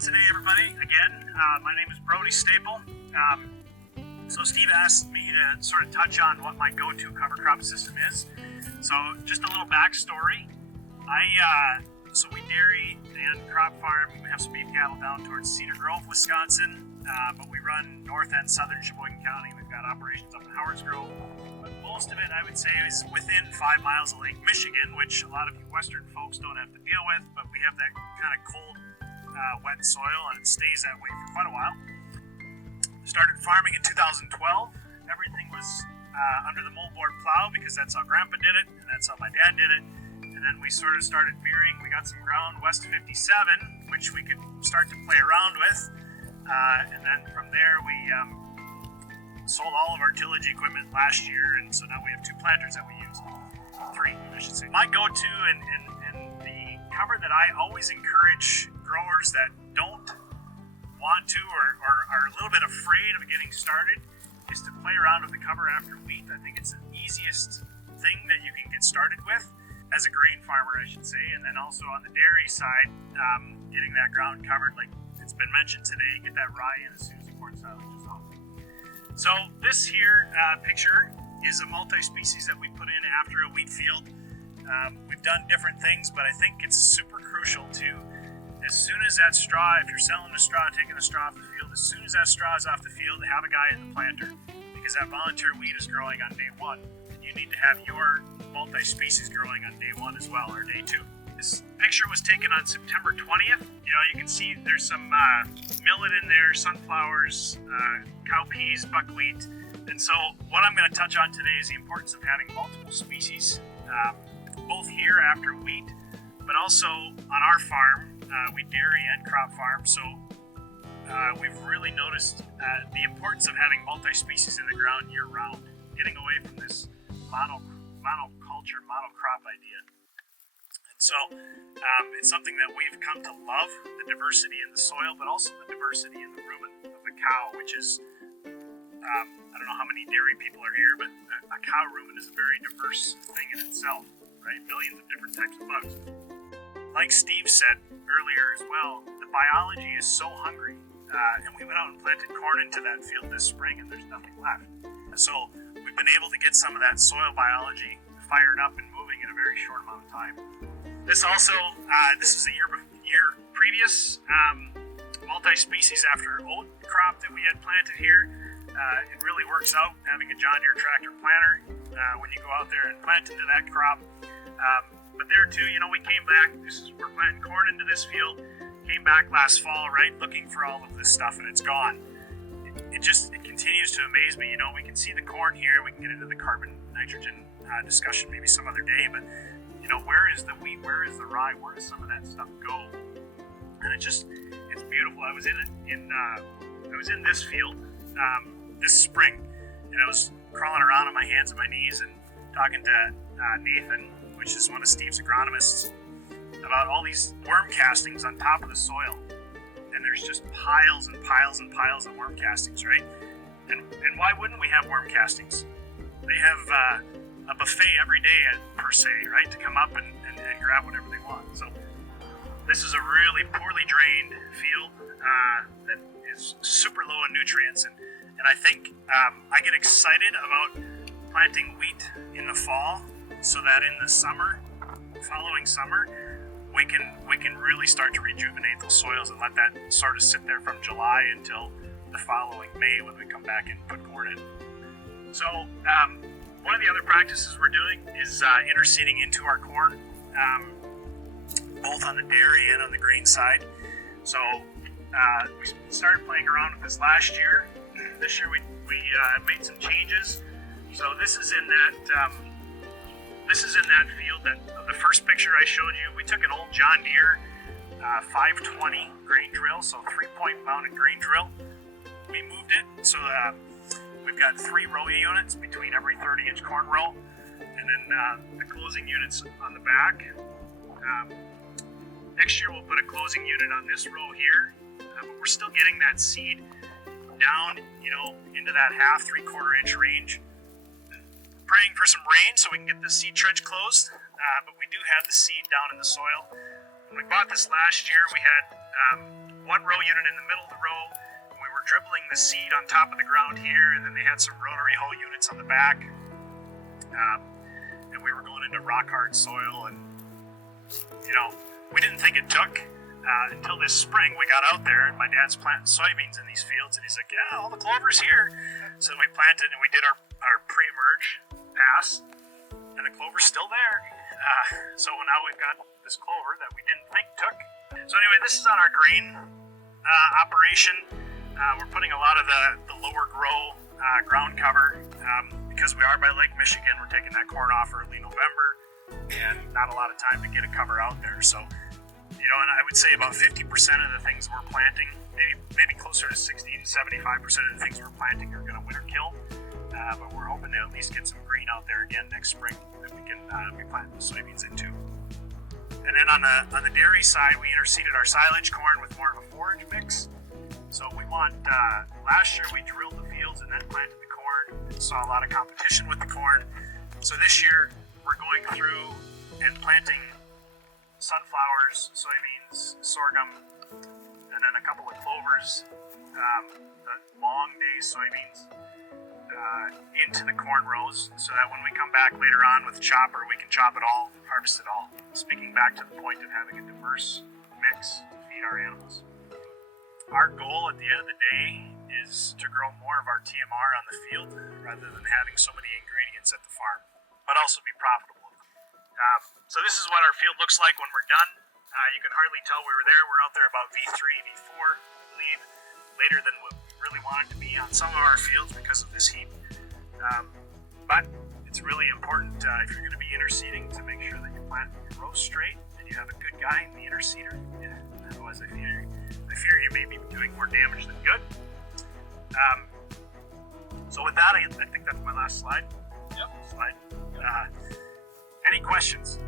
today, everybody. Again, my name is Brody Stapel. So Steve asked me to sort of touch on what my go-to cover crop system is. So just a little backstory. So we dairy and crop farm. We have some beef cattle down towards Cedar Grove, Wisconsin, but we run north and southern Sheboygan County. We've got operations up in Howard's Grove. But most of it, I would say, is within 5 miles of Lake Michigan, which a lot of you Western folks don't have to deal with, but we have that kind of cold, wet soil, and it stays that way for quite a while. Started farming in 2012. Everything was under the moldboard plow because that's how Grandpa did it, and that's how my dad did it. And then we sort of started veering. We got some ground west 57, which we could start to play around with. And then from there, we sold all of our tillage equipment last year, and so now we have 2 planters that we use. 3, I should say. My go-to and the cover that I always encourage growers that don't want to or are a little bit afraid of getting started is to play around with the cover after wheat. I think it's the easiest thing that you can get started with as a grain farmer, I should say. And then also on the dairy side, getting that ground covered, like it's been mentioned today, get that rye in as soon as the corn silage is off. So this here picture is a multi-species that we put in after a wheat field. We've done different things, but I think it's super crucial to, as soon as that straw, if you're selling a straw, taking a straw off the field, as soon as that straw is off the field, have a guy in the planter, because that volunteer wheat is growing on day 1. And you need to have your multi-species growing on day 1 as well, or day 2. This picture was taken on September 20th. You know, you can see there's some millet in there, sunflowers, cowpeas, buckwheat. And so what I'm going to touch on today is the importance of having multiple species, both here after wheat, but also on our farm. We dairy and crop farm, so we've really noticed the importance of having multi-species in the ground year-round, getting away from this monoculture, monocrop idea. And so it's something that we've come to love, the diversity in the soil, but also the diversity in the rumen of the cow, which is, I don't know how many dairy people are here, but a cow rumen is a very diverse thing in itself, right? Millions of different types of bugs. Like Steve said earlier as well, the biology is so hungry, and we went out and planted corn into that field this spring, and there's nothing left. So we've been able to get some of that soil biology fired up and moving in a very short amount of time. This also, this is a year previous, multi-species after oat crop that we had planted here. It really works out having a John Deere tractor planter when you go out there and plant into that crop. But there too, you know, we came back, we're planting corn into this field, came back last fall, right, looking for all of this stuff, and it's gone. It continues to amaze me. You know, we can see the corn here, we can get into the carbon nitrogen discussion maybe some other day, but, you know, where is the wheat, where is the rye, where does some of that stuff go? And it's beautiful. I was in this field this spring, and I was crawling around on my hands and my knees and talking to Nathan, which is one of Steve's agronomists, about all these worm castings on top of the soil. And there's just piles and piles and piles of worm castings, right? And why wouldn't we have worm castings? They have a buffet every day per se, right? To come up and grab whatever they want. So this is a really poorly drained field that is super low in nutrients. And I think I get excited about planting wheat in the fall, so that in the following summer, we can really start to rejuvenate those soils and let that sort of sit there from July until the following May when we come back and put corn in. So one of the other practices we're doing is interseeding into our corn, both on the dairy and on the grain side. So we started playing around with this last year. This year we made some changes. So this is in that field that the first picture I showed you. We took an old John Deere 520 grain drill, so 3-point mounted grain drill. We moved it so that we've got 3 row units between every 30-inch corn row, and then the closing units on the back. Next year we'll put a closing unit on this row here, but we're still getting that seed down, you know, into that 1/2, 3/4 inch range. Praying for some rain so we can get the seed trench closed, but we do have the seed down in the soil. When we bought this last year, we had one row unit in the middle of the row. We were dribbling the seed on top of the ground here, and then they had some rotary hoe units on the back. And we were going into rock hard soil, and we didn't think it took until this spring. We got out there, and my dad's planting soybeans in these fields, and he's like, "Yeah, all the clover's here." So we planted, and we did our pre-emerge pass, and the clover's still there. So now we've got this clover that we didn't think took. So anyway, this is on our grain operation. We're putting a lot of the lower grow ground cover. Because we are by Lake Michigan, we're taking that corn off early November, and not a lot of time to get a cover out there. So, and I would say about 50% of the things we're planting, maybe closer to 60 to 75% of the things we're planting are going to winter kill. But we're hoping to at least get some green out there again next spring that we can be planting the soybeans into. And then on the dairy side, we interseeded our silage corn with more of a forage mix. So we want, last year we drilled the fields and then planted the corn, and saw a lot of competition with the corn. So this year we're going through and planting sunflowers, soybeans, sorghum, and then a couple of clovers, the long day soybeans, into the corn rows, so that when we come back later on with the chopper, we can chop it all, harvest it all. Speaking back to the point of having a diverse mix to feed our animals. Our goal at the end of the day is to grow more of our TMR on the field rather than having so many ingredients at the farm, but also be profitable. So this is what our field looks like when we're done. You can hardly tell we were there. We're out there about V3, V4, I believe, later than what we really wanted to be on some of our fields because of this heat. But it's really important if you're going to be interseeding to make sure that you plant your rows straight and you have a good guy in the interseeder. Otherwise, I fear you may be doing more damage than good. So with that, I think that's my last slide. Yep. Slide. Any questions?